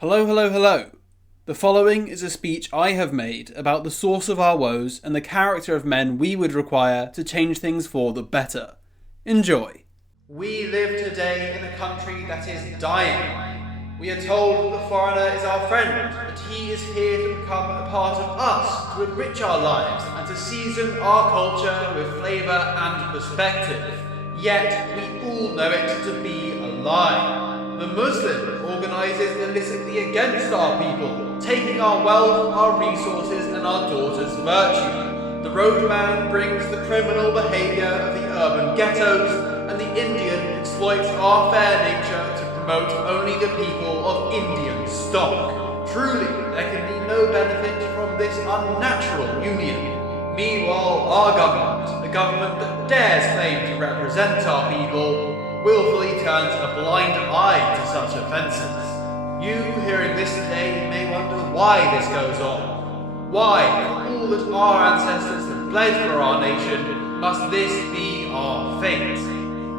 Hello, hello, hello. The following is a speech I have made about the source of our woes and the character of men we would require to change things for the better. Enjoy. We live today in a country that is dying. We are told that the foreigner is our friend, that he is here to become a part of us, to enrich our lives and to season our culture with flavour and perspective. Yet we all know it to be a lie. The Muslim organises illicitly against our people, taking our wealth, our resources and our daughters' virtue. The roadman brings the criminal behaviour of the urban ghettos, and the Indian exploits our fair nature to promote only the people of Indian stock. Truly, there can be no benefit from this unnatural union. Meanwhile, our government, the government that dares claim to represent our people, willfully turns a blind eye to such offences. You hearing this today may wonder why this goes on. Why, for all that our ancestors have bled for our nation, must this be our fate?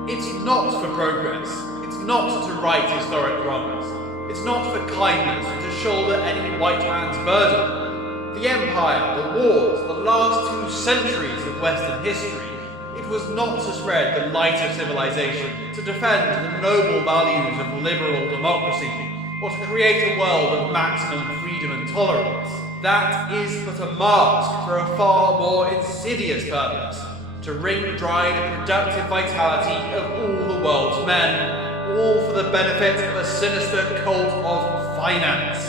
It's not for progress. It's not to right historic wrongs. It's not for kindness to shoulder any white man's burden. The empire, the wars, the last 2 centuries of Western history, it was not to spread the light of civilization, to defend the noble values of liberal democracy, or to create a world of maximum freedom and tolerance. That is but a mask for a far more insidious purpose, to wring dry the productive vitality of all the world's men, all for the benefit of a sinister cult of finance.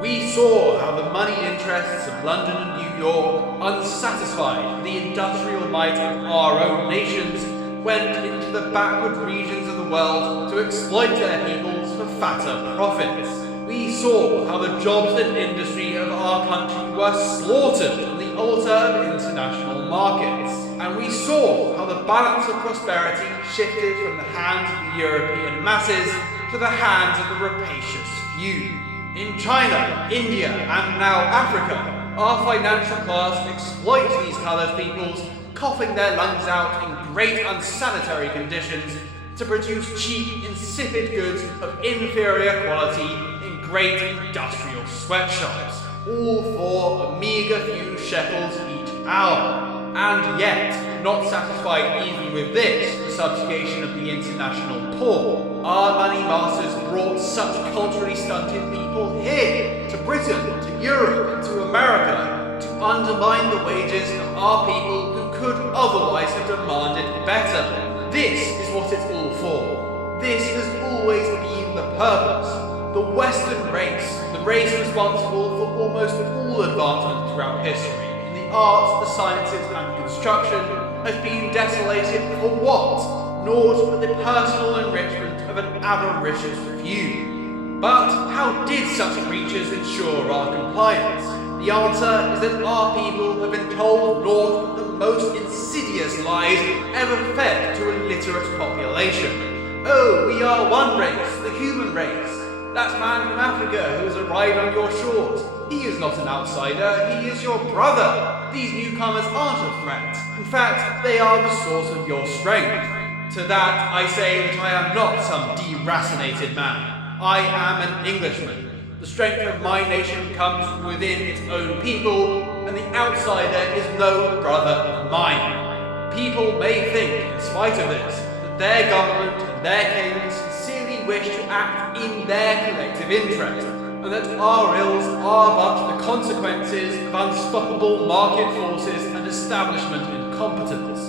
We saw how the moneyed interests of London and New York, unsatisfied with the industrial might of our own nations, went into the backward regions of the world to exploit their peoples for fatter profits. We saw how the jobs and industry of our country were slaughtered on the altar of international markets. And we saw how the balance of prosperity shifted from the hands of the European masses to the hands of the rapacious few. In China, India, and now Africa, our financial class exploits these coloured peoples, coughing their lungs out in great unsanitary conditions to produce cheap, insipid goods of inferior quality in great industrial sweatshops, all for a meagre few shekels each hour. And yet, not satisfied even with this, the subjugation of the international poor, our money masters brought such culturally stunted people here, to Britain, to Europe, and to America, to undermine the wages of our people who could otherwise have demanded better. This is what it's all for. This has always been the purpose. The Western race, the race responsible for almost all advancement throughout history, the arts, the sciences, and construction, has been desolated for what? Naught but the personal enrichment of an avaricious few. But how did such breaches ensure our compliance? The answer is that our people have been told naught but the most insidious lies ever fed to a literate population. Oh, we are one race, the human race. That man from Africa who has arrived on your shores, he is not an outsider, he is your brother. These newcomers aren't a threat. In fact, they are the source of your strength. To that I say that I am not some deracinated man. I am an Englishman. The strength of my nation comes from within its own people, and the outsider is no brother of mine. People may think, in spite of this, that their government and their kings sincerely wish to act in their collective interest, and that our ills are but the consequences of unstoppable market forces and establishment incompetence.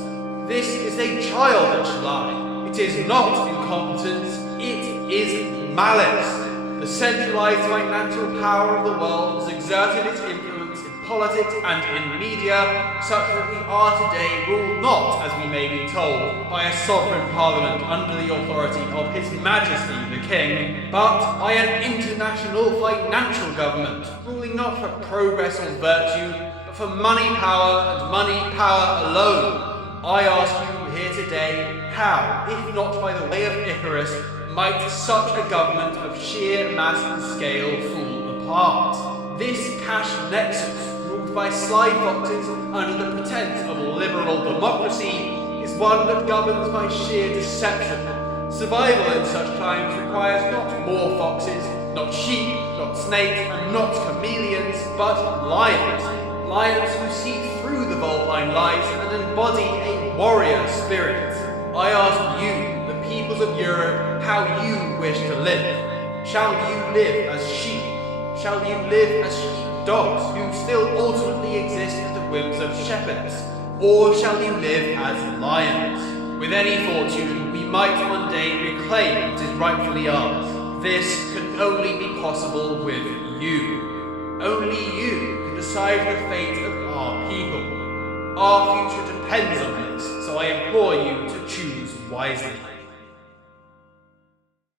This is a childish lie. It is not incompetence, it is malice. The centralized financial power of the world has exerted its influence in politics and in media, such that we are today ruled not, as we may be told, by a sovereign parliament under the authority of His Majesty the King, but by an international financial government, ruling not for progress or virtue, but for money power and money power alone. I ask you here today, how, if not by the way of Icarus, might such a government of sheer mass and scale fall apart? This cash nexus, ruled by sly foxes under the pretense of liberal democracy, is one that governs by sheer deception. Survival in such times requires not more foxes, not sheep, not snakes, and not chameleons, but lions. Lions who see through the vulpine lies and embody a warrior spirit. I ask you, the peoples of Europe, how you wish to live. Shall you live as sheep? Shall you live as sheepdogs who still ultimately exist at the whims of shepherds? Or shall you live as lions? With any fortune, we might one day reclaim what is rightfully ours. This can only be possible with you. Only you can decide the fate of our people. Our future depends on this, so I implore you to choose wisely.